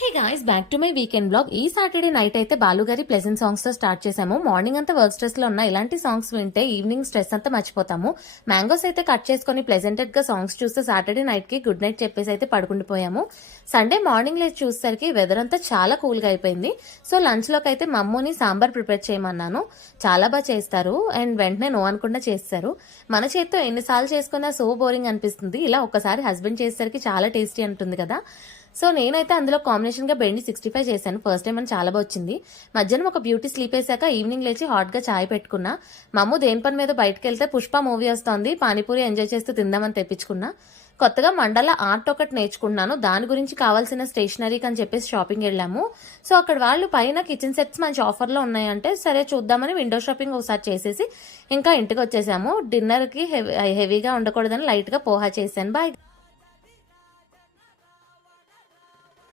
Hey guys, back to my weekend blog. ఈ Saturday night అయితే బాలుగారి pleasant songs తో start చేసాము. మార్నింగ్ అంతా వర్క్ స్ట్రెస్ లో ఉన్న ఇలాంటి సాంగ్స్ వింటే ఈవినింగ్ స్ట్రెస్ అంతా మర్చిపోతాము. మ్యాంగోస్ అయితే కట్ చేసుకుని ప్లెజెంటెడ్ గా సాంగ్స్ చూస్తే సాటర్డే నైట్ కి గుడ్ నైట్ చెప్పేసి అయితే పడుకుండిపోయాము. సండే మార్నింగ్ లేచి చూసేసరికి వెదర్ అంతా చాలా కూల్ గా అయిపోయింది. సో లంచ్ లోకి అయితే మమ్మూని సాంబార్ ప్రిపేర్ చేయమన్నాను. చాలా బాగా చేస్తారు అండ్ వెంటనే నో అనుకుండా చేస్తారు. మన చేతితో ఎన్నిసార్లు చేసుకున్నా సో బోరింగ్ అనిపిస్తుంది. ఇలా ఒక్కసారి హస్బెండ్ చేసేసరికి చాలా టేస్టీ ఉంటుంది కదా. సో నేనైతే అందులో కాంబినేషన్ గా బెండి 65 చేశాను. ఫస్ట్ టైం అని చాలా బాగా వచ్చింది. మధ్యాహ్నం ఒక బ్యూటీ స్లీప్ వేసాక ఈవినింగ్ లేచి హాట్ గా చాయ్ పెట్టుకున్నా. మమ్ము దేని పని మీద బయటకు వెళ్తే పుష్ప మూవీ వస్తోంది, పానీపూరి ఎంజాయ్ చేస్తూ తిందామని తెప్పించుకున్నా. కొత్తగా మండల ఆర్ట్ ఒకటి నేర్చుకున్నాను. దాని గురించి కావాల్సిన స్టేషనరీకి అని చెప్పేసి షాపింగ్ వెళ్ళాము. సో అక్కడ వాళ్ళు పైన కిచెన్ సెట్స్ మంచి ఆఫర్లో ఉన్నాయంటే సరే చూద్దామని విండో షాపింగ్ ఒకసారి చేసేసి ఇంకా ఇంటికి వచ్చేసాము. డిన్నర్ కి హెవీగా ఉండకూడదని లైట్ గా పోహా చేశాను. బాయ్.